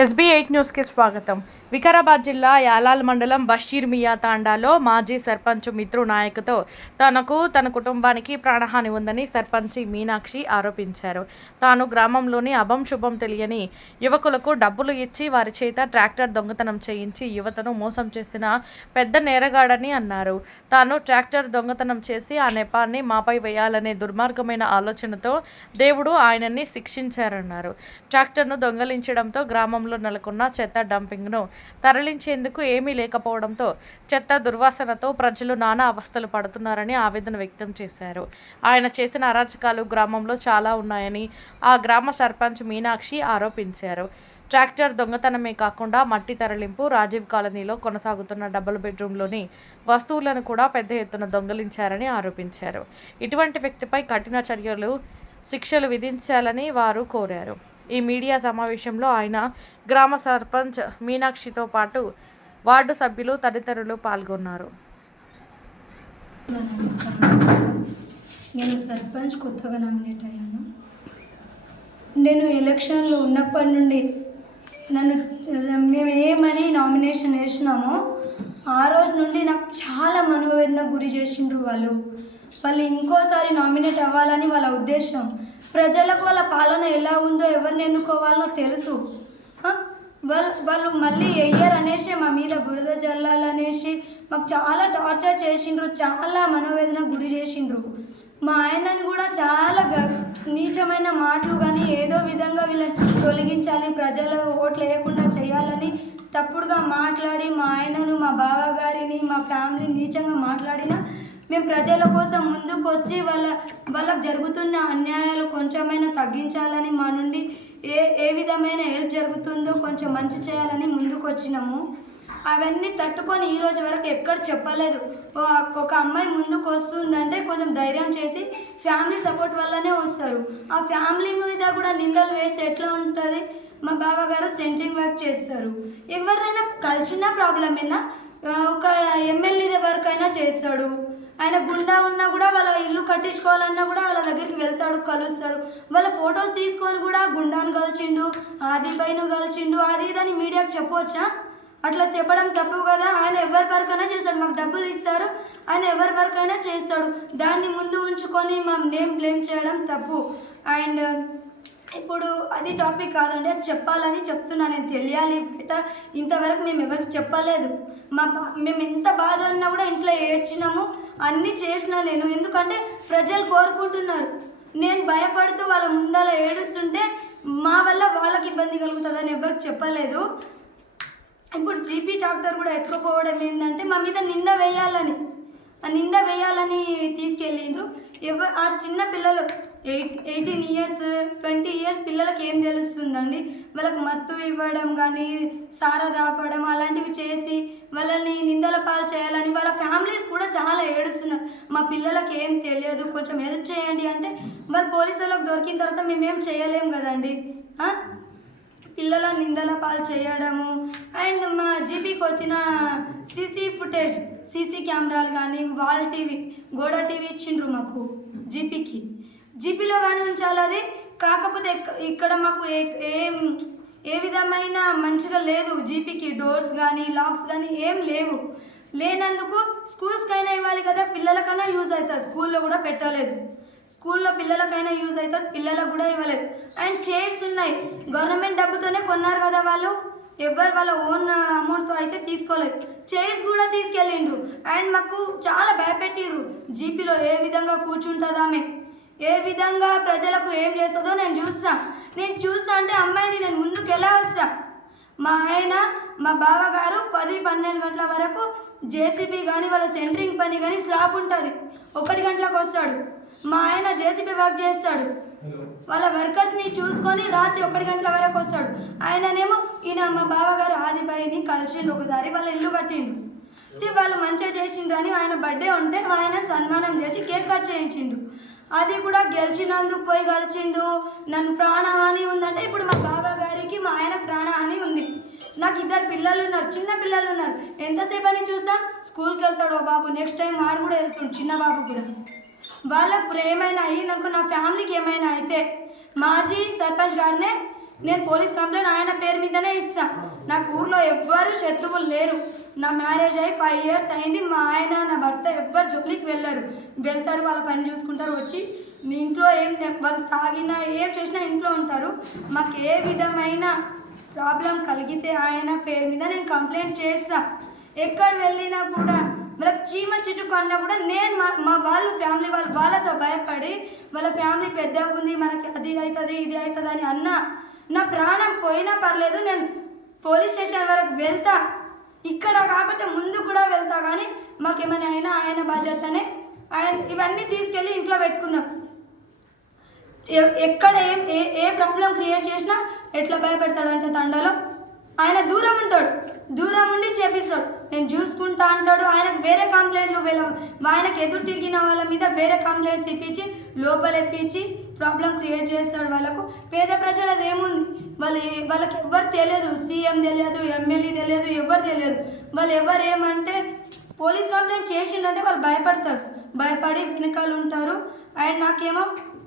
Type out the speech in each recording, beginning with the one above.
SB8 న్యూస్కి స్వాగతం. వికారాబాద్ జిల్లా యాలాల్ మండలం బషీర్ మియా తాండాలో మాజీ సర్పంచ్ మిత్రు నాయక్తో తన కుటుంబానికి ప్రాణహాని ఉందని సర్పంచి మీనాక్షి ఆరోపించారు. తాను గ్రామంలోని అభం శుభం తెలియని యువకులకు డబ్బులు ఇచ్చి వారి చేత ట్రాక్టర్ దొంగతనం చేయించి యువతను మోసం చేసిన పెద్ద నేరగాడని అన్నారు. తాను ట్రాక్టర్ దొంగతనం చేసి ఆ నెపాన్ని మాపై వేయాలనే దుర్మార్గమైన ఆలోచనతో దేవుడు ఆయనని శిక్షించారన్నారు. ట్రాక్టర్ను దొంగలించడంతో గ్రామంలో నెలకొన్న చెత్త డంపింగ్ను తరలించేందుకు ఏమీ లేకపోవడంతో చెత్త దుర్వాసనతో ప్రజలు నానా అవస్థలు పడుతున్నారని ఆవేదన వ్యక్తం చేశారు. ఆయన చేసిన అరాచకాలు గ్రామంలో చాలా ఉన్నాయని ఆ గ్రామ సర్పంచ్ మీనాక్షి ఆరోపించారు. ట్రాక్టర్ దొంగతనమే కాకుండా మట్టి తరలింపు, రాజీవ్ కాలనీలో కొనసాగుతున్న డబుల్ బెడ్రూమ్లోని వస్తువులను కూడా పెద్ద ఎత్తున దొంగలించారని ఆరోపించారు. ఇటువంటి వ్యక్తిపై కఠిన శిక్షలు విధించాలని వారు కోరారు. ఈ మీడియా సమావేశంలో ఆయన గ్రామ సర్పంచ్ మీనాక్షితో పాటు వార్డు సభ్యులు తదితరులు పాల్గొన్నారు. నేను సర్పంచ్ కొత్తగా నామినేట్ అయ్యాను. నేను ఎలక్షన్లో ఉన్నప్పటి నుండి మేము ఏమని నామినేషన్ వేసినామో ఆ రోజు నుండి నాకు చాలా మనోవేదనకు గురి చేసిండ్రు వాళ్ళు ఇంకోసారి నామినేట్ అవ్వాలని వాళ్ళ ఉద్దేశం. ప్రజలకు వాళ్ళ పాలన ఎలా ఉందో ఎవరిని ఎన్నుకోవాలనో తెలుసు. వాళ్ళు మళ్ళీ వెయ్యరు అనేసి మా మీద బురద జల్లాలనేసి మాకు చాలా టార్చర్ చేసిండ్రు, చాలా మనోవేదనకు గురి చేసిండ్రు. మా ఆయనని కూడా చాలా నీచమైన మాటలు కానీ ఏదో విధంగా వీళ్ళని తొలగించాలి, ప్రజల ఓట్లు వేయకుండా చేయాలని తప్పుడుగా మాట్లాడి మా ఆయనను, మా బావగారిని, మా ఫ్యామిలీని నీచంగా మాట్లాడినా మేము ప్రజల కోసం ముందుకు వచ్చి వాళ్ళకు జరుగుతున్న అన్యాయాలు కొంచెమైనా తగ్గించాలని, మా నుండి ఏ విధమైన హెల్ప్ జరుగుతుందో కొంచెం మంచి చేయాలని ముందుకు వచ్చినాము. అవన్నీ తట్టుకొని ఈరోజు వరకు ఎక్కడ చెప్పలేదు. ఒక అమ్మాయి ముందుకు వస్తుందంటే కొంచెం ధైర్యం చేసి ఫ్యామిలీ సపోర్ట్ వల్లనే వస్తారు. ఆ ఫ్యామిలీ మీద కూడా నిందలు వేస్తే ఎట్లా ఉంటుంది? మా బావగారు సెంట్రింగ్ వర్క్ చేస్తారు. ఎవరినైనా కలిసినా ప్రాబ్లమేనా? ఒక ఎమ్మెల్యే వరకు అయినా చేస్తాడు. ఆయన గుండా ఉన్నా కూడా వాళ్ళ ఇల్లు కట్టించుకోవాలన్నా కూడా వాళ్ళ దగ్గరికి వెళ్తాడు, కలుస్తాడు. వాళ్ళ ఫొటోస్ తీసుకొని కూడా గుండాను కలిసిండు, ఆదిపైను కలిసిండు, అది ఇదని మీడియాకు చెప్పవచ్చా? అట్లా చెప్పడం తప్పు కదా. ఆయన ఎవరి వరకు అయినా చేస్తాడు, మాకు డబ్బులు ఇస్తారు, ఆయన ఎవరి వరకు అయినా చేస్తాడు. దాన్ని ముందు ఉంచుకొని మా నేమ్ బ్లేమ్ చేయడం తప్పు. అండ్ ఇప్పుడు అది టాపిక్ కాదండి, అది చెప్పాలని చెప్తున్నా. నేను తెలియాలి బయట. ఇంతవరకు మేము ఎవరికి చెప్పలేదు. మేము ఎంత బాధ ఉన్నా కూడా ఇంట్లో ఏడ్చినాము, అన్నీ చేసినా నేను. ఎందుకంటే ప్రజలు కోరుకుంటున్నారు. నేను భయపడుతూ వాళ్ళ ముందర ఏడుస్తుంటే మా వల్ల వాళ్ళకి ఇబ్బంది కలుగుతుందని ఎవరికి చెప్పలేదు. ఇప్పుడు జీపీ డాక్టర్ కూడా ఎత్తుకుపోవడం ఏంటంటే మా మీద నింద వేయాలని తీసుకెళ్ళిండ్రు. ఆ చిన్న పిల్లలు 18 ఇయర్స్ 20 ఇయర్స్ పిల్లలకి ఏం తెలుస్తుందండి? వాళ్ళకి మత్తు ఇవ్వడం కానీ సారా దాపడం అలాంటివి చేసి వాళ్ళని నిందల పాలు చేయాలని వాళ్ళ ఫ్యామిలీస్ కూడా చాలా ఏడుస్తున్నారు. మా పిల్లలకి ఏం తెలియదు, కొంచెం హెల్ప్ చేయండి అంటే వాళ్ళు పోలీసులకు దొరికిన తర్వాత మేమేం చేయలేం కదండి. పిల్లల నిందల పాలు చేయడము. అండ్ మా జీపీకి వచ్చిన ఫుటేజ్, సీసీ కెమెరాలు కానీ వాల్ టీవీ, గోడ టీవీ ఇచ్చిండ్రు మాకు జీపీలో కానీ ఉంచాలి అది. కాకపోతే ఇక్కడ మాకు ఏ విధమైన మంచిగా లేదు. జీపీకి డోర్స్ కానీ లాక్స్ కానీ ఏం లేనందుకు స్కూల్స్కైనా ఇవ్వాలి కదా, పిల్లలకైనా యూజ్ అవుతుంది. స్కూల్లో కూడా పెట్టలేదు. స్కూల్లో పిల్లలకైనా యూజ్ అవుతుంది, పిల్లలకు కూడా ఇవ్వలేదు. అండ్ చైర్స్ ఉన్నాయి, గవర్నమెంట్ డబ్బుతోనే కొన్నారు కదా వాళ్ళు. ఎవరు వాళ్ళ ఓన్ అమౌంట్తో అయితే తీసుకోలేదు. చైర్స్ కూడా తీసుకెళ్ళిండ్రు. అండ్ మాకు చాలా భయపెట్టిండ్రు. జీపీలో ఏ విధంగా కూర్చుంటుందో ఆమె, ఏ విధంగా ప్రజలకు ఏం చేస్తుందో నేను చూస్తా అంటే అమ్మాయిని నేను ముందుకు ఎలా వస్తా? మా ఆయన, మా బావగారు 10-12 గంటల వరకు జేసీబీ కానీ వాళ్ళ సెంటరింగ్ పని కానీ స్లాబ్ ఉంటుంది, 1 గంటలకు వస్తాడు. మా ఆయన జేసీబీ వర్క్ చేస్తాడు, వాళ్ళ వర్కర్స్ని చూసుకొని రాత్రి 1 గంటల వరకు వస్తాడు. ఆయననేమో మా బావగారు ఆదిపైని కలిసిండు, ఒకసారి వాళ్ళ ఇల్లు కట్టిండు. వాళ్ళు మంచిగా చేసిండ్రు అని ఆయన బర్త్డే ఉంటే ఆయన సన్మానం చేసి కేక్ కట్ చేయించిండు. అది కూడా గెలిచినందుకు పోయి కలిసిండు. నన్ను ప్రాణహాని ఉందంటే ఇప్పుడు మా బావగారికి మా ఆయన ప్రాణహాని ఉంది. నాకు 2 పిల్లలు ఉన్నారు, చిన్న పిల్లలు ఉన్నారు. ఎంతసేపు అని చూస్తాం? స్కూల్కి వెళ్తాడు బాబు, నెక్స్ట్ టైం వాడు కూడా వెళ్తుండు, చిన్న బాబు కూడా. వాళ్ళకు ఏమైనా అయ్యిందనుకో, నా ఫ్యామిలీకి ఏమైనా అయితే మాజీ సర్పంచ్ గారినే నేను పోలీస్ కంప్లైంట్ ఆయన పేరు మీదనే ఇస్తా. నాకు ఊర్లో ఎవ్వరు శత్రువులు లేరు. నా మ్యారేజ్ అయ్యి 5 years అయింది. మా ఆయన నా భర్త ఎవ్వరు జోలికి వెళ్తారు, వాళ్ళ పని చూసుకుంటారు. వచ్చి మీ ఇంట్లో వాళ్ళు తాగినా ఏం చేసినా ఇంట్లో ఉంటారు. మాకు ఏ విధమైన ప్రాబ్లం కలిగితే ఆయన పేరు మీద నేను కంప్లైంట్ చేస్తా. ఎక్కడ వెళ్ళినా కూడా వాళ్ళకి చీమ చిటుకు అన్నా కూడా నేను మా వాళ్ళు ఫ్యామిలీ వాళ్ళతో భయపడి వాళ్ళ ఫ్యామిలీ పెద్దగా ఉంది, మనకి అది అవుతుంది ఇది అవుతుంది అని అన్నా నా ప్రాణం పోయినా పర్లేదు, నేను పోలీస్ స్టేషన్ వరకు వెళ్తా. ఇక్కడ కాకపోతే ముందు కూడా వెళ్తా. కానీ మాకేమైనా అయినా ఆయన బాధ్యతనే. అండ్ ఇవన్నీ తీసుకెళ్ళి ఇంట్లో పెట్టుకుందాం. ఎక్కడ ఏ ప్రాబ్లం క్రియేట్ చేసినా ఎట్లా భయపెడతాడంటే తండలో ఆయన దూరం ఉంటాడు, దూరం ఉండి చేపిస్తాడు. నేను చూసుకుంటా అంటాడు. ఆయనకు వేరే కంప్లైంట్లు ఆయనకు ఎదురు తిరిగిన వాళ్ళ మీద వేరే కంప్లైంట్స్ ఇప్పించి లోపలెప్పించి ప్రాబ్లం క్రియేట్ చేస్తాడు. వాళ్ళకు పేద ప్రజలది ఏముంది, వాళ్ళకి ఎవ్వరు తెలియదు, సీఎం తెలియదు, ఎమ్మెల్యే తెలియదు, ఎవరు తెలియదు. వాళ్ళు ఎవరు ఏమంటే పోలీస్ కంప్లైంట్ చేసిండంటే వాళ్ళు భయపడతారు, భయపడి వెనకాల ఉంటారు. అండ్ నాకేమో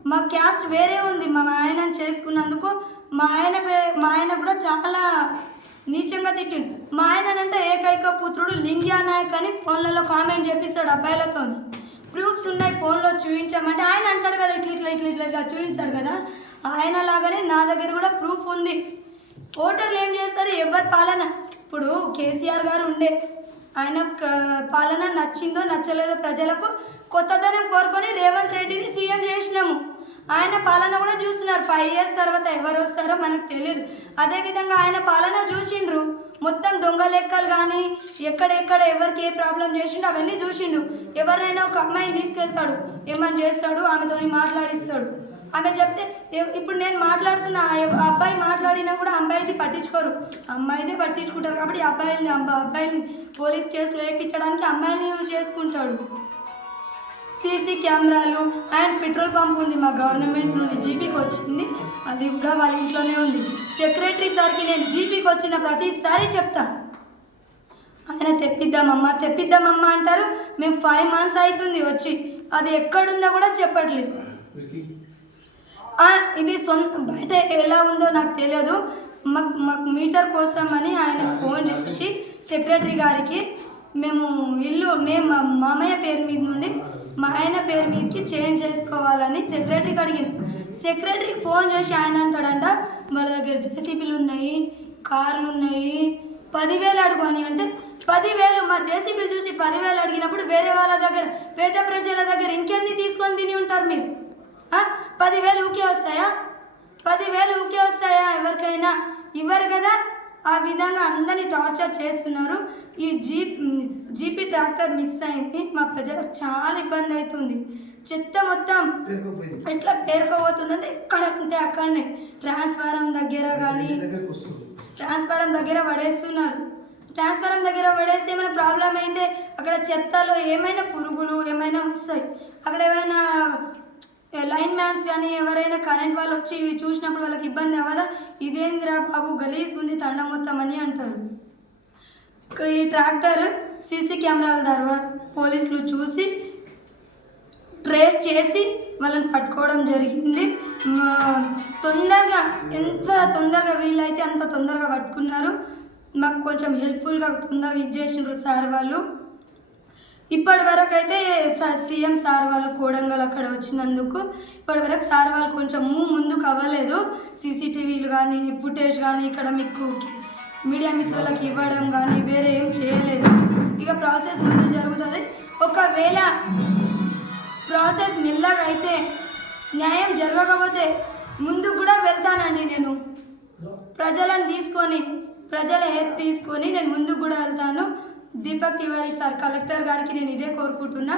మా క్యాస్ట్ వేరే ఉంది. మా ఆయనను చేసుకున్నందుకు మా ఆయన కూడా చాలా నీచంగా తిట్టిండు. మా ఆయనంటే ఏకైక పుత్రుడు లింగ్యా నాయక్ అని ఫోన్లలో కామెంట్ చేపిస్తాడు అబ్బాయిలతో. ప్రూఫ్స్ ఉన్నాయి ఫోన్లో చూపించామంటే ఆయన అంటాడు కదా ఇట్లా చూపిస్తాడు కదా. ఆయన లాగానే నా దగ్గర కూడా ప్రూఫ్ ఉంది. ఓటర్లు ఏం చేస్తారు, ఎవరి పాలన ఇప్పుడు కేసీఆర్ గారు ఉండే ఆయన పాలన నచ్చిందో నచ్చలేదో ప్రజలకు కొత్తదనం కోరుకొని రేవంత్ రెడ్డిని సీఎం చేసినాము. ఆయన పాలన కూడా చూస్తున్నారు. 5 years తర్వాత ఎవరు వస్తారో మనకు తెలియదు. అదేవిధంగా ఆయన పాలన చూసిండ్రు. మొత్తం దొంగ లెక్కలు కానీ ఎక్కడెక్కడ ఎవరికి ఏ ప్రాబ్లం చేసిండు అవన్నీ చూసిండు. ఎవరైనా ఒక అమ్మాయిని తీసుకెళ్తాడు, ఏమని చేస్తాడు, ఆమెతో మాట్లాడిస్తాడు. ఆమె చెప్తే ఇప్పుడు నేను మాట్లాడుతున్నా, అబ్బాయి మాట్లాడినా కూడా అమ్మాయిది పట్టించుకోరు, అమ్మాయిదే పట్టించుకుంటారు. కాబట్టి అబ్బాయిని పోలీస్ కేసులో వేయించడానికి అమ్మాయిని యూజ్ చేసుకుంటాడు. సీసీ కెమెరాలు అండ్ పెట్రోల్ పంప్ ఉంది మా గవర్నమెంట్ నుండి, జీపీకి వచ్చింది, అది కూడా వాళ్ళ ఇంట్లోనే ఉంది. సెక్రటరీ సార్కి నేను జీపీకి వచ్చిన ప్రతిసారి చెప్తా, ఆయన తెప్పిద్దామమ్మా అంటారు. మేము 5 months అవుతుంది వచ్చి, అది ఎక్కడుందో కూడా చెప్పట్లేదు. ఇది బయట ఎలా ఉందో నాకు తెలియదు. మాకు మీటర్ కోసం అని ఆయనకు ఫోన్ చేసి సెక్రటరీ గారికి మేము ఇల్లు మా మామయ్య పేరు మీద నుండి మా ఆయన పేరు మీదకి చేంజ్ చేసుకోవాలని సెక్రటరీకి అడిగాను. సెక్రటరీకి ఫోన్ చేసి ఆయన అంటాడంట, వాళ్ళ దగ్గర జేసీబీలు ఉన్నాయి, కార్లు ఉన్నాయి, 10,000 అడుగు అని. అంటే 10,000 మా జేసీబీలు చూసి 10,000 అడిగినప్పుడు వేరే వాళ్ళ దగ్గర పేద ప్రజల దగ్గర ఇంకెన్ని తీసుకొని తిని ఉంటారు మీరు? 10,000 ఊకే వస్తాయా? 10,000 ఊకే వస్తాయా? ఎవరికైనా ఇవ్వరు కదా. ఆ విధంగా అందరినీ టార్చర్ చేస్తున్నారు. ఈ జీపీ ట్రాక్టర్ మిస్ అయింది, మా ప్రజలకు చాలా ఇబ్బంది అవుతుంది. చెత్త మొత్తం ఎట్లా పేరుకోబోతుందంటే ఎక్కడ ఉంటే అక్కడనే ట్రాన్స్ఫారం దగ్గర కానీ ట్రాన్స్ఫారం దగ్గర పడేస్తున్నారు. ట్రాన్స్ఫారం దగ్గర పడేస్తే ఏమైనా ప్రాబ్లం అయితే అక్కడ చెత్తలో ఏమైనా పురుగులు ఏమైనా వస్తాయి. అక్కడ ఏమైనా లైన్ మ్యాన్స్ కానీ ఎవరైనా కరెంట్ వాళ్ళు వచ్చి ఇవి చూసినప్పుడు వాళ్ళకి ఇబ్బంది అవ్వదా? ఇదేంద్రా బాబు గలీజ్ ఉంది తండ మొత్తం అని అంటారు. ఈ ట్రాక్టర్ సీసీ కెమెరాల ద్వారా పోలీసులు చూసి ట్రేస్ చేసి వాళ్ళని పట్టుకోవడం జరిగింది. తొందరగా ఎంత తొందరగా వీలైతే అంత తొందరగా పట్టుకున్నారు. మాకు కొంచెం హెల్ప్ఫుల్గా తొందరగా ఇచ్చేసిండ్రు సార్ వాళ్ళు. ఇప్పటి వరకు అయితే సీఎం సార్ వాళ్ళు కోడంగల్ అక్కడ వచ్చినందుకు ఇప్పటి వరకు సార్ వాళ్ళు కొంచెం ముందుకు అవ్వలేదు. సీసీటీవీలు కానీ ఫుటేజ్ కానీ ఇక్కడ మీకు మీడియా మిత్రులకు ఇవ్వడం కానీ వేరే ఏం చేయలేదు. ఇక ప్రాసెస్ ముందు జరుగుతుంది. ఒకవేళ ప్రాసెస్ మెల్లగా అయితే న్యాయం జరగకపోతే ముందుకు కూడా వెళ్తానండి. నేను ప్రజలను తీసుకొని ప్రజల హెల్ప్ తీసుకొని నేను ముందుకు కూడా వెళ్తాను. దీపక్ తివారీ సార్ కలెక్టర్ గారికి నేను ఇదే కోరుకుంటున్నా.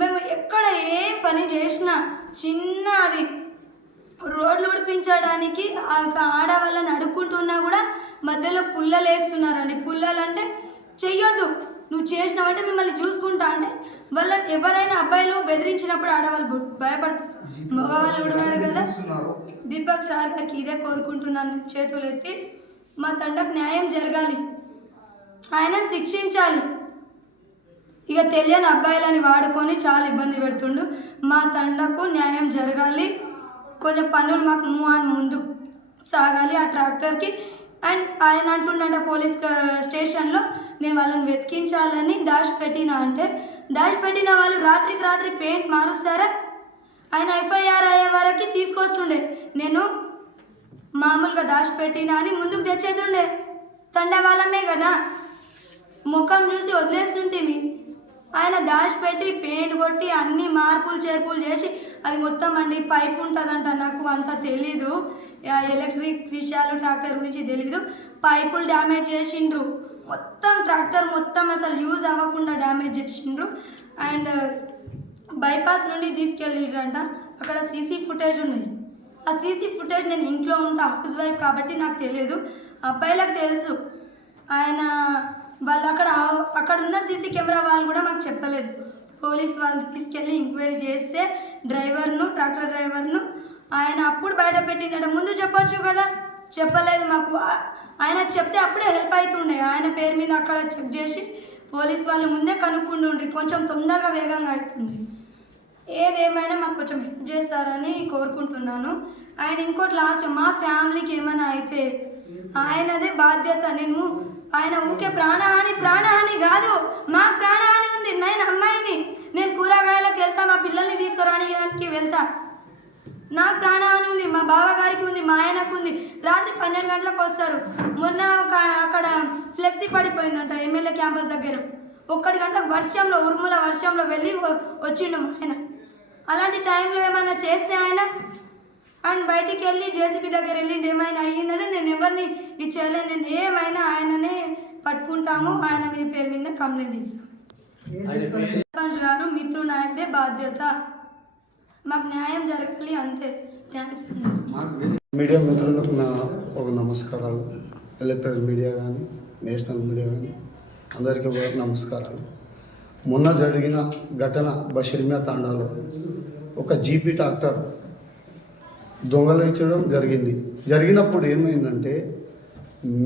మేము ఎక్కడ ఏ పని చేసినా చిన్న అది రోడ్లు ఉడిపించడానికి ఆడవాళ్ళని అడుక్కుంటున్నా కూడా మధ్యలో పుల్లలు వేస్తున్నారండి. పుల్లలు అంటే చెయ్యొద్దు, నువ్వు చేసినావంటే మిమ్మల్ని చూసుకుంటా అంటే వాళ్ళని ఎవరైనా అబ్బాయిలు బెదిరించినప్పుడు ఆడవాళ్ళు భయపడతారు, మగవాళ్ళు ఉడవారు కదా. దీపక్ సార్ గారికి ఇదే కోరుకుంటున్నాను చేతులు ఎత్తి. మా తండకు న్యాయం జరగాలి, ఆయన శిక్షించాలి. ఇక తెలియని అబ్బాయిలని వాడుకొని చాలా ఇబ్బంది పెడుతుండు. మా తండకు న్యాయం జరగాలి. కొంచెం పనులు మాకు ముందు సాగాలి ఆ ట్రాక్టర్కి. అండ్ ఆయన అంటుండంట పోలీస్ స్టేషన్లో, నేను వాళ్ళని వెతికించాలని దాచిపెట్టినా అంటే, దాచిపెట్టిన వాళ్ళు రాత్రికి రాత్రి పెయింట్ మారుస్తారా? ఆయన ఎఫ్ఐఆర్ అయ్యే వరకు తీసుకొస్తుండే, నేను మామూలుగా దాచిపెట్టినా అని ముందుకు తెచ్చేతుండే. తండే వాళ్ళమే కదా, ముఖం చూసి వదిలేస్తుంటేమి. ఆయన దాచిపెట్టి పెయింట్ కొట్టి అన్ని మార్పులు చేర్పులు చేసి అది మొత్తం అండి పైప్ ఉంటుందంట, నాకు అంత తెలీదు, ఎలక్ట్రిక్ విషయాలు ట్రాక్టర్ గురించి తెలీదు. పైపులు డ్యామేజ్ చేసిండ్రు, మొత్తం ట్రాక్టర్ మొత్తం అసలు యూజ్ అవ్వకుండా డ్యామేజ్ చేసిండ్రు. అండ్ బైపాస్ నుండి తీసుకెళ్ళిండ్రంట, అక్కడ సీసీ ఫుటేజ్ ఉన్నాయి. ఆ సీసీ ఫుటేజ్ నేను ఇంట్లో ఉంటా, హౌస్ వైఫ్ కాబట్టి నాకు తెలియదు, అబ్బాయిలకు తెలుసు. ఆయన వాళ్ళు అక్కడ ఉన్న సీసీ కెమెరా వాళ్ళు కూడా మాకు చెప్పలేదు. పోలీస్ వాళ్ళు తీసుకెళ్ళి ఎంక్వైరీ చేస్తే ట్రాక్టర్ డ్రైవర్ను ఆయన అప్పుడు బయట పెట్టినాడు. ముందు చెప్పొచ్చు కదా, చెప్పలేదు మాకు. ఆయన చెప్తే అప్పుడే హెల్ప్ అవుతుండే. ఆయన పేరు మీద అక్కడ చెక్ చేసి పోలీస్ వాళ్ళు ముందే కనుక్కుంటుండ్రి, కొంచెం తొందరగా వేగంగా అవుతుంది. ఏదేమైనా మాకు కొంచెం హెల్ప్ చేస్తారని కోరుకుంటున్నాను. అండ్ ఇంకోటి లాస్ట్, మా ఫ్యామిలీకి ఏమైనా అయితే ఆయనదే బాధ్యత. ఆయన ఊకే ప్రాణహాని కాదు, మాకు ప్రాణహాని ఉంది. నేను అమ్మాయిని, నేను కూరగాయలకు వెళ్తా, మా పిల్లల్ని తీసుకురావడానికి వెళ్తా, నాకు ప్రాణహాని ఉంది, మా బావగారికి ఉంది, మా ఆయనకు ఉంది. రాత్రి 12 గంటలకు వస్తారు. మొన్న అక్కడ ఫ్లెక్సీ పడిపోయిందంట ఎమ్మెల్యే క్యాంపస్ దగ్గర, 1 గంటలకు వర్షంలో, ఉరుముల వర్షంలో వెళ్ళి వచ్చిండు మా ఆయన. అలాంటి టైంలో ఏమైనా చేస్తే ఆయన అండ్ బయటికి వెళ్ళి జేసీబీ దగ్గర వెళ్ళిండి, ఏమైనా అయ్యిందంటే నేను ఎవరిని ఇచ్చేయలేదు, నేను ఏమైనా ఆయననే పట్టుకుంటాము, ఆయన మీద పేరు మీద కంప్లైంట్ ఇస్తాం. సర్పంచ్ గారు మిత్రు నాయకుడే బాధ్యత, మాకు న్యాయం జరగాలి, అంతే. థ్యాంక్స్. మీడియా మిత్రులకు నా ఒక నమస్కారాలు. ఎలక్ట్రానిక్ మీడియా కానీ నేషనల్ మీడియా కానీ అందరికీ ఒక నమస్కారాలు. మొన్న జరిగిన ఘటన బషీర్మియా తాండాలో ఒక జీపీ ట్రాక్టర్ దొంగలించడం జరిగినప్పుడు ఏమైందంటే,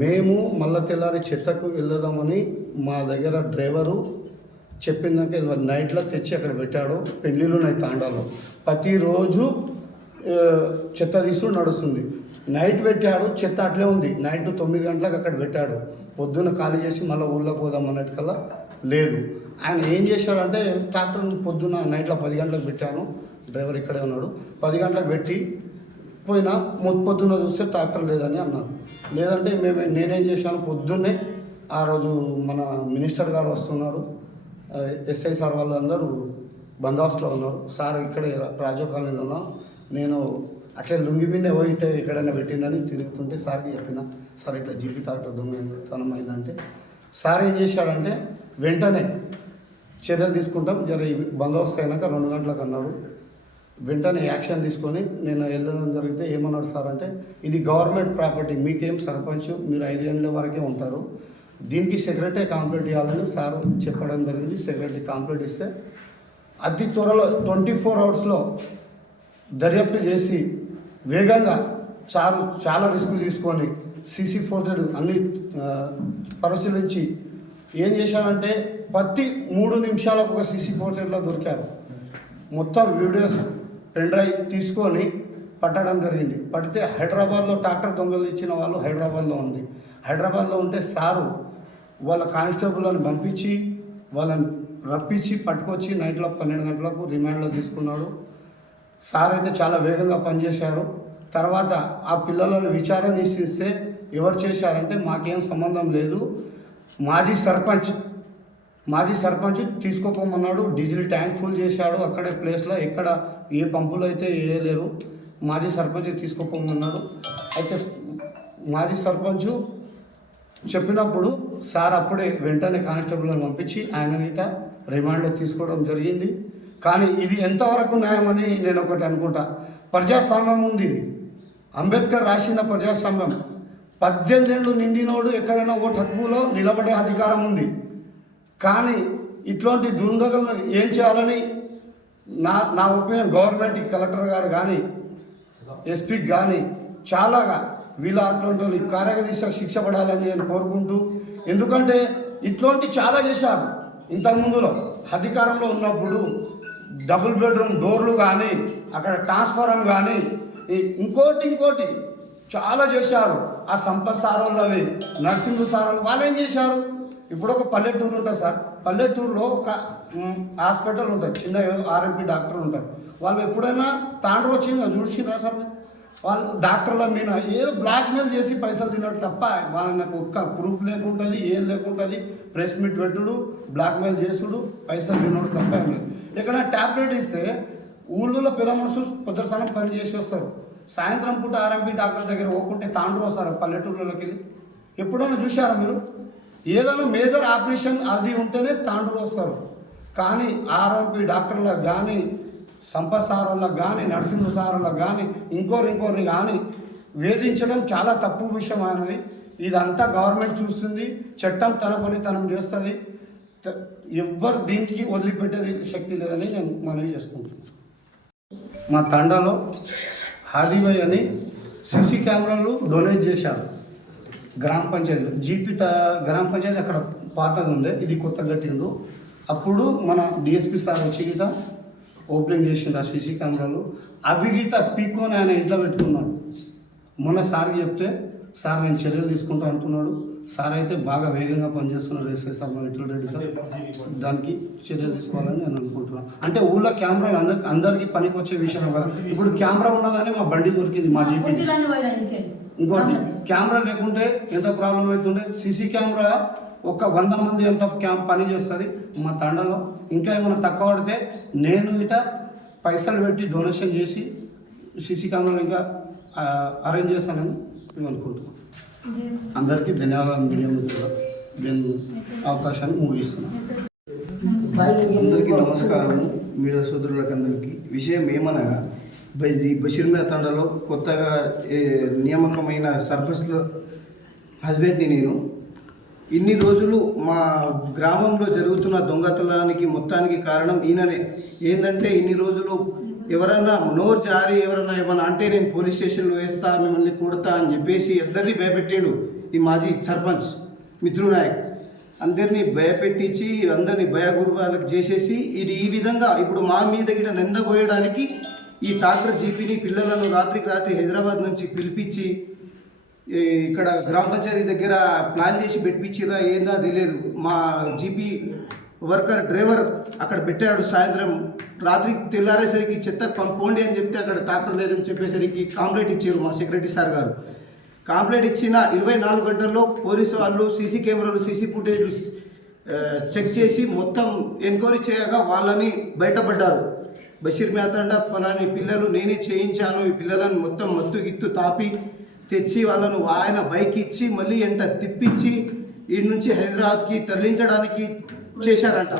మేము మళ్ళా తెల్లారి చెత్తకు వెళ్దామని మా దగ్గర డ్రైవరు చెప్పిందాక నైట్లో తెచ్చి అక్కడ పెట్టాడు. పెళ్ళిళ్ళు ఉన్నాయి తాండాలో, ప్రతిరోజు చెత్త తీసుకుని నడుస్తుంది. నైట్ పెట్టాడు, చెత్త అట్లే ఉంది. నైట్ 9 గంటలకు అక్కడ పెట్టాడు. పొద్దున్న ఖాళీ చేసి మళ్ళీ ఊళ్ళోకి పోదాం అన్నట్టుకల్లా లేదు. ఆయన ఏం చేశాడంటే, ట్రాక్టర్ని పొద్దున్న నైట్లో 10 గంటలకు పెట్టాను, డ్రైవర్ ఇక్కడే ఉన్నాడు, 10 గంటలకు పెట్టి పోయినా పొద్దున్న చూస్తే ట్రాక్టర్ లేదని అన్నారు. లేదంటే నేనేం చేశాను, పొద్దున్నే ఆ రోజు మన మినిస్టర్ గారు వస్తున్నారు, ఎస్ఐ సార్ వాళ్ళందరూ బందోబస్తులో ఉన్నారు, సార్ ఇక్కడే రాజీవ్ కాలనీలో ఉన్నాం, నేను అట్లే లుంగి మీదే పోయితే ఎక్కడైనా పెట్టిందని తిరుగుతుంటే సార్కి చెప్పిన, సార్ ఇట్లా జీపీ ట్రాక్టర్ దొంగతనం అయిందంటే, సార్ ఏం చేశాడంటే వెంటనే చర్యలు తీసుకుంటాం, బందోబస్తు అయినాక 2 గంటలకు అన్నాడు. వెంటనే యాక్షన్ తీసుకొని నేను వెళ్ళడం జరిగితే ఏమన్నాడు సార్ అంటే, ఇది గవర్నమెంట్ ప్రాపర్టీ, మీకేం సర్పంచ్, మీరు 5 ఏళ్ళ వరకే ఉంటారు, దీనికి సెక్రటరీ కంప్లైంట్ ఇవ్వాలని సార్ చెప్పడం జరిగింది. సెక్రటరీ కంప్లైంట్ ఇస్తే అతి త్వరలో 24 అవర్స్లో దర్యాప్తు చేసి వేగంగా చాలా రిస్క్ తీసుకొని సీసీ ఫుటేజ్ అన్ని పరిశీలించి ఏం చేశాడంటే, ప్రతి 3 నిమిషాలకు ఒక సీసీ ఫుటేజ్లో దొరికారు. మొత్తం వీడియోస్ పెన్ డ్రైవ్ తీసుకొని పట్టడం జరిగింది. పడితే హైదరాబాద్లో ట్రాక్టర్ దొంగలు ఇచ్చిన వాళ్ళు హైదరాబాద్లో ఉంది. హైదరాబాద్లో ఉంటే సారు వాళ్ళ కానిస్టేబుల్ని పంపించి వాళ్ళని రప్పించి పట్టుకొచ్చి నైట్లో 12 గంటలకు రిమాండ్లో తీసుకున్నాడు. సార్ అయితే చాలా వేగంగా పనిచేశారు. తర్వాత ఆ పిల్లలను విచారణ ఇస్తే ఎవరు చేశారంటే, మాకేం సంబంధం లేదు, మాజీ సర్పంచ్ తీసుకోపోమన్నాడు, డీజిల్ ట్యాంక్ ఫుల్ చేశాడు అక్కడే ప్లేస్లో, ఎక్కడ ఏ పంపులు అయితే వేయలేరు, మాజీ సర్పంచ్ తీసుకోపోమన్నాడు. అయితే మాజీ సర్పంచ్ చెప్పినప్పుడు సార్ అప్పుడే వెంటనే కానిస్టేబుల్ని పంపించి ఆయన రిమాండ్లో తీసుకోవడం జరిగింది. కానీ ఇది ఎంతవరకు న్యాయమని నేను ఒకటి అనుకుంటా. ప్రజాస్వామ్యం ఉంది, ఇది అంబేద్కర్ రాసిన ప్రజాస్వామ్యం. 18 ఏళ్ళు నిండినోడు ఎక్కడైనా ఓటు హక్కులో నిలబడే అధికారం ఉంది. కానీ ఇట్లాంటి దుండగలను ఏం చేయాలని నా ఒపీనియన్, గవర్నమెంట్ కలెక్టర్ గారు కానీ ఎస్పీకి కానీ చాలాగా వీళ్ళ అట్లాంటి కార్యదీక్ష శిక్ష పడాలని నేను కోరుకుంటూ, ఎందుకంటే ఇట్లాంటి చాలా చేశారు ఇంతకుముందులో అధికారంలో ఉన్నప్పుడు. డబుల్ బెడ్రూమ్ డోర్లు కానీ, అక్కడ ట్రాన్స్ఫారం కానీ, ఇంకోటి చాలా చేశారు. ఆ సంపత్ సార్ వాళ్ళని, నర్సింహు సార్ వాళ్ళు, వాళ్ళు ఏం చేశారు? ఇప్పుడు ఒక పల్లెటూరు ఉంటుంది సార్, పల్లెటూరులో ఒక హాస్పిటల్ ఉంటుంది, చిన్న ఆర్ఎంపీ డాక్టర్ ఉంటారు. వాళ్ళు ఎప్పుడైనా తాండ్రు వచ్చిందో చూసిండ్రా సార్? వాళ్ళు డాక్టర్ల మీద ఏదో బ్లాక్మెయిల్ చేసి పైసలు తినడు తప్ప వాళ్ళకి ఒక్క ప్రూఫ్ లేకుంటుంది, ఏం లేకుంటుంది. ప్రెస్ మీట్ పెట్టుడు, బ్లాక్మెయిల్ చేసుడు, పైసలు తినడు తప్ప ఏం లేదు. ఇక్కడ ట్యాబ్లెట్ ఇస్తే ఊళ్ళో పిల్ల మనుషులు పొద్దుసానం పని చేసి వస్తారు. సాయంత్రం పూట ఆర్ఎంపీ డాక్టర్ దగ్గర పోకుంటే తాండ్రు వస్తారు పల్లెటూరులోకి వెళ్ళి. ఎప్పుడైనా చూసారా మీరు? ఏదైనా మేజర్ ఆపరేషన్ అది ఉంటేనే తాండ్రు వస్తారు. కానీ ఆర్ఎంపీ డాక్టర్లకు కానీ, సంపత్ సార్ వాళ్ళకి కానీ, నరసింహ సార్ వాళ్ళకి కానీ, ఇంకోరిని కానీ వేధించడం చాలా తప్పు విషయం అనేది. ఇదంతా గవర్నమెంట్ చూస్తుంది, చట్టం తన పని తనం చేస్తుంది. ఎవ్వరు దీనికి వదిలిపెట్టేది శక్తి లేదని నేను మనవి చేసుకుంటున్నాను. మా తండాలో హాదీబాయ్ అని సీసీ కెమెరాలు డొనేట్ చేశారు గ్రామ పంచాయతీలో. జీపీ గ్రామ పంచాయతీ అక్కడ పాతది ఉండే, ఇది కొత్త కట్టిండు. అప్పుడు మన డిఎస్పీ సార్ వచ్చి గిట ఓపెనింగ్ చేసిండు ఆ సీసీ కెమెరాలు. అవి గిట పీక్కొని ఆయన ఇంట్లో పెట్టుకున్నాడు. మొన్న సార్కి చెప్తే సార్ నేను చర్యలు తీసుకుంటా అంటున్నాడు. సార్ అయితే బాగా వేగంగా పనిచేస్తున్నారు ఎస్ఐ సార్, మా విఠల్ రెడ్డి సార్. దానికి చర్యలు తీసుకోవాలని నేను అనుకుంటున్నాను. అంటే ఊళ్ళో కెమెరాలు అందరికీ పనికి వచ్చే విషయం కదా. ఇప్పుడు కెమెరా ఉన్నదని మా బండి దొరికింది, మా జీపీ. ఇంకోటి కెమెరా లేకుంటే ఎంత ప్రాబ్లం అవుతుండే. సీసీ కెమెరా ఒక 100 మంది ఎంత పని చేస్తుంది మా తండలో. ఇంకా ఏమైనా తక్కువ పడితే నేను ఇట పైసలు పెట్టి డొనేషన్ చేసి సీసీ కెమెరాలు ఇంకా అరేంజ్ చేస్తానని మేము అనుకుంటున్నాం. అందరికీ ధన్యవాదాలు మీడియా మిత్రులు, దీని అవకాశాన్ని ముగిస్తున్నాను. అందరికీ నమస్కారము. మీడియా సోదరులకు అందరికీ. విషయం ఏమనగా ఈ బషీర్మియా తండాలో కొత్తగా నియామకమైన సర్పంచ్ల హస్బెండ్ని నేను. ఇన్ని రోజులు మా గ్రామంలో జరుగుతున్న దొంగతనానికి మొత్తానికి కారణం ఈయననే. ఏంటంటే ఇన్ని రోజులు ఎవరన్నా నోరు జారి ఎవరన్నా ఏమన్నా అంటే నేను పోలీస్ స్టేషన్లో వేస్తా, మిమ్మల్ని కొడతా అని చెప్పేసి అందరినీ భయపెట్టిండు ఈ మాజీ సర్పంచ్ మిత్రు నాయక్. అందరినీ భయపెట్టించి అందరినీ భయగురువాలకు చేసేసి ఇది ఈ విధంగా ఇప్పుడు మా మీద గిట నిందపోయడానికి ఈ డాక్టర్ జీపీని పిల్లలను రాత్రికి రాత్రి హైదరాబాద్ నుంచి పిలిపించి ఇక్కడ గ్రామ పంచాయతీ దగ్గర ప్లాన్ చేసి పెట్టించిరా ఏందా తెలియదు. మా జీపీ వర్కర్ డ్రైవర్ అక్కడ పెట్టాడు. సాయంత్రం రాత్రి తెల్లారేసరికి చెత్త పంపోండి అని చెప్తే అక్కడ ట్రాక్టర్ లేదని చెప్పేసరికి కాంప్లైంట్ ఇచ్చారు మా సెక్రటరీ సార్ గారు. కాంప్లైంట్ ఇచ్చిన 24 గంటల్లో పోలీసు వాళ్ళు సీసీ కెమెరాలు, సీసీ ఫుటేజ్లు చెక్ చేసి మొత్తం ఎంక్వైరీ చేయగా వాళ్ళని బయటపడ్డారు. బషీర్మియా తండా ఫలాని పిల్లలు నేనే చేయించాను, ఈ పిల్లలను మొత్తం మత్తు గిత్తు తాపి తెచ్చి వాళ్ళను ఆయన బైక్ ఇచ్చి మళ్ళీ ఎంట తిప్పించి ఈ నుంచి హైదరాబాద్కి తరలించడానికి చేశారంట.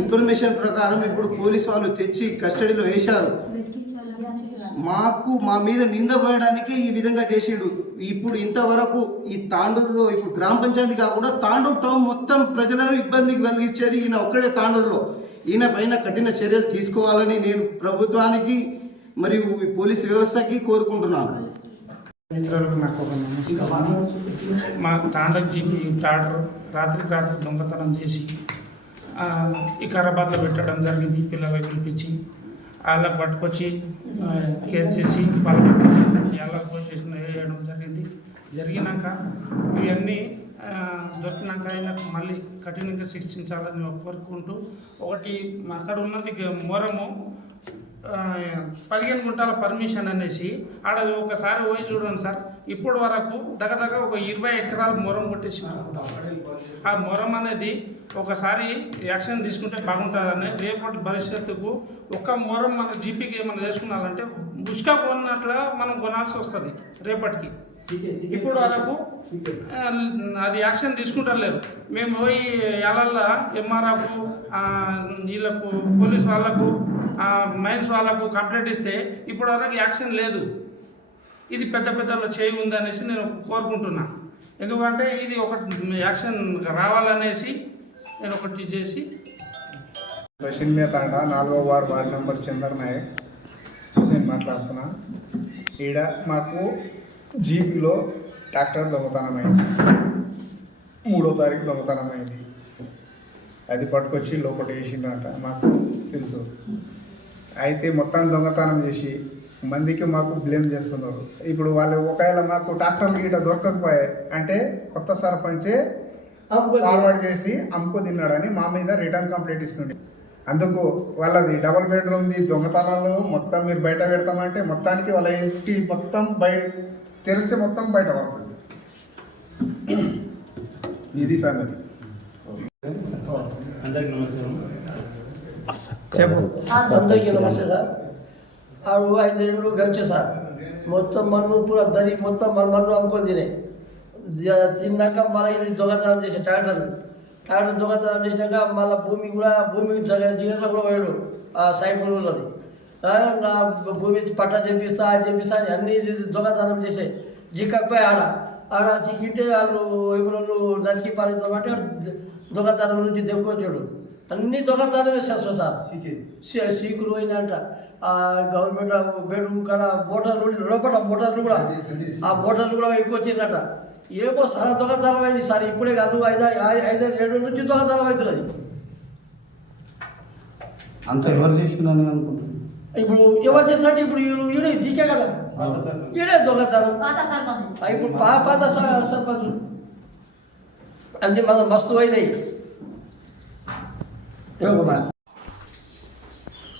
ఇన్ఫర్మేషన్ ప్రకారం ఇప్పుడు పోలీస్ వాళ్ళు తెచ్చి కస్టడీలో వేశారు. మా మీద నింద పోయడానికి ఈ విధంగా చేసిండు. ఇప్పుడు ఇంతవరకు ఈ తాండూరులో ఇప్పుడు గ్రామ పంచాయతీ కాకుండా తాండూరు టౌన్ మొత్తం ప్రజలను ఇబ్బందికి కలిగించేది ఈయన ఒక్కడే తాండూరులో. ఈయన పైన కఠిన చర్యలు తీసుకోవాలని నేను ప్రభుత్వానికి మరియు పోలీస్ వ్యవస్థకి కోరుకుంటున్నాను. మిత్రులకు నాకు ఒక నమస్కారం. మా తాండ జీపీ డాక్టర్ రాత్రి దొంగతనం చేసి వికారాబాద్లో పెట్టడం జరిగింది. పిల్లలకు పిలిపించి వాళ్ళకు పట్టుకొచ్చి కేసు చేసి వాళ్ళకి పట్టుకొచ్చి వాళ్ళకు పొజిషన్ వేయడం జరిగింది. జరిగినాక ఇవన్నీ దొరికినాక ఆయనకు మళ్ళీ కఠినంగా శిక్షించాలని కోరుకుంటూ, ఒకటి అక్కడ ఉన్నది మొరము 15 గుంటల పర్మిషన్ అనేసి ఆడ ఒకసారి పోయి చూడండి సార్. ఇప్పటి వరకు దగ్గర ఒక 20 ఎకరాలు మొరం కొట్టేసి ఆ మొరం అనేది ఒకసారి యాక్షన్ తీసుకుంటే బాగుంటుందని రేపటి భవిష్యత్తుకు ఒక్క మొరం మన జీపీకి ఏమైనా చేసుకున్నాలంటే ఉసుక కొన్నట్లుగా మనం కొనాల్సి వస్తుంది రేపటికి. ఇప్పుడు వరకు అది యాక్షన్ తీసుకుంటలేరు. మేము పోయి యాలల్లో ఎంఆర్ఆర్కు వీళ్ళకు పోలీస్ వాళ్ళకు మైన్స్ వాళ్ళకు కంప్లైంట్ ఇస్తే ఇప్పుడు వరకు యాక్షన్ లేదు. ఇది పెద్దలో చేయి ఉందనేసి నేను కోరుకుంటున్నా. ఎందుకంటే ఇది ఒక యాక్షన్ రావాలనేసి నేను ఒకటి చేసి. బషీర్మియా తాండా 4వ వార్డు నెంబర్ చందర్ నాయక్ నేను మాట్లాడుతున్నా. ఈడ మాకు జీపీలో ట్రాక్టర్ దొంగతనమైంది. 3వ తారీఖు దొంగతనమైంది. అది పట్టుకొచ్చి లోపల వేసిండంట, మాకు తెలుసు. అయితే మొత్తం దొంగతనం చేసి మందికి మాకు బ్లేమ్ చేస్తున్నారు. ఇప్పుడు వాళ్ళు ఒకవేళ మాకు ట్రాక్టర్లు గీట దొరకకపోయాయి అంటే కొత్త సర్పంచే ఫార్వర్డ్ చేసి అమ్ముకు తిన్నాడని మా మీద రిటర్న్ కంప్లైంట్ ఇస్తుంది. అందుకు వాళ్ళది డబుల్ బెడ్రూమ్ది దొంగతనాలు మొత్తం మీరు బయట పెడతామంటే మొత్తానికి వాళ్ళ ఇంటి మొత్తం తెరిస్తే మొత్తం బయట పడుతుంది. ఇది సంగతి. అందరికి నమస్కారం. అందరికీ నమస్తే సార్. ఆడు 5 ఏళ్ళు గడిచే సార్ మొత్తం మన్ను పూర దరి మొత్తం మన్ను అమ్ముకొని తిన్నాక మళ్ళీ ఇది దొంగతనం చేసే ట్రాక్టర్ దొంగతనం చేసినాక మళ్ళీ భూమి జిగర్లో కూడా పోయాడు ఆ సైపులది. నా భూమి పట్టా చెప్పిస్తా అని అన్ని దొంగతనం చేసే జిక్కకపోయి ఆడ చిక్కింటే వాళ్ళు ఇప్పుడు నరికి పాలిద్దామంటే దొంగతనం నుంచి తెప్పుకొచ్చాడు. అన్ని దొంగతనమే చేస్తాం సార్. సీకులు పోయినంట ఆ గవర్నమెంట్ బెడ్రూమ్ కాడ మోటార్లు లోపల మోటార్లు కూడా ఎక్కువ వచ్చిందట. ఏమో చాలా దొంగతనం అయింది సార్. ఇప్పుడే కాదు 5-7 నుంచి దొంగతనం అవుతున్నది. అంత ఎవరు చేసిందని అనుకుంటున్నాను. ఇప్పుడు ఎవరు చేస్తారంటే ఇప్పుడు ఈడే దిక్కే కదా, ఈడే దొంగతనం. ఇప్పుడు పాత సర్పంచ్ అన్ని మనం మస్తు అయినాయి.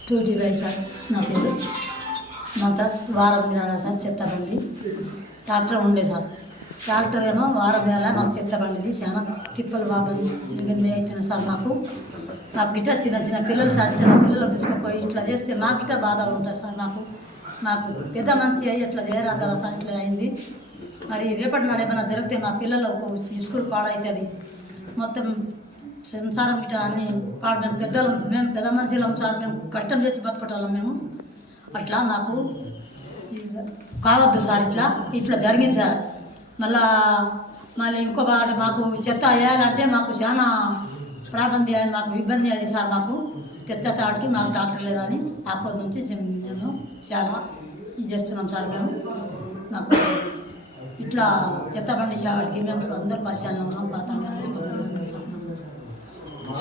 తూటిబాయి సార్ నా పేరు. మాకు వారం దినాల సార్ చెత్త బండి ట్రాక్టర్ ఉండే సార్. ట్రాక్టర్ ఏమో వారం దినాల మాకు చెత్త బండిది చాలా తిప్పలు బాగా ఇబ్బంది అవుతుంది సార్. నాకు గిట్ట చిన్న పిల్లలు సార్, చిన్న పిల్లలు తీసుకుపోయి ఇట్లా చేస్తే మా గిట్ట బాధ ఉంటుంది సార్. నాకు పెద్ద మనిషి అయ్యి ఇట్లా చేయరాదు కదా సార్. ఇట్లా అయింది. మరి రేపటి నాడు ఏమైనా జరిగితే మా పిల్లలకు స్కూల్ పాడవుతుంది. మొత్తం సంసారం ఇట్లా అన్ని పాడు. మేము పెద్ద మనుషులం సార్. మేము కష్టం చేసి బతుకుంటాం మేము. అట్లా నాకు కావద్దు సార్. ఇట్లా జరిగింది సార్. మళ్ళీ ఇంకో మాకు చెత్త వేయాలంటే మాకు చాలా ప్రాబ్లం అయ్యి మాకు ఇబ్బంది అయింది సార్. మాకు చెత్త చాటికి మాకు డాక్టర్ లేదని అప్పటి నుంచి మేము చాలా ఇది చేస్తున్నాం సార్. మాకు ఇట్లా చెత్త బండి చాటికి మేము అందరూ పరిశీలన ఉన్నాం.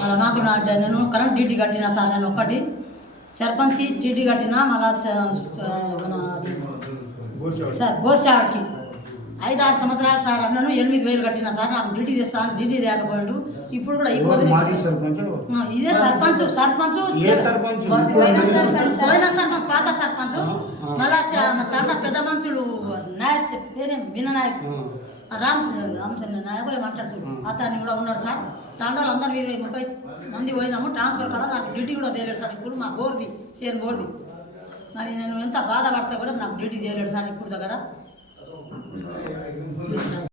అలా మాకు నేను కరెంట్ డ్యూటీ కట్టినా సార్. నేను ఒకటి సర్పంచ్ డ్యూటీ కట్టినా. మళ్ళా మన సార్ గోశాడికి 5-6 సంవత్సరాలు సార్. అన్నను 8,000 కట్టినా సార్. నాకు డ్యూటీ చేస్తాను, డ్యూటీ లేకపోయాడు. ఇప్పుడు కూడా ఇదే సర్పంచ్ పోయినా సర్పంచ్ పాత సర్పంచ్. మళ్ళా తండ పెద్ద మనుషులు నాయక్ పేరే విననాయక్ రామచంద్ర నాయక్ మాట్లాడుతాడు. అతన్ని కూడా ఉన్నాడు సార్. తండాలు అందరూ 20-30 మంది పోయినాము. ట్రాన్స్ఫర్ కూడా నాకు డ్యూటీ కూడా చేయలేడు సార్. ఇప్పుడు మా బోర్ది సేమ్ బోర్ది. మరి నేను ఎంత బాధపడితే కూడా నాకు డ్యూటీ చేయలేడు సార్ ఇప్పుడు దగ్గర.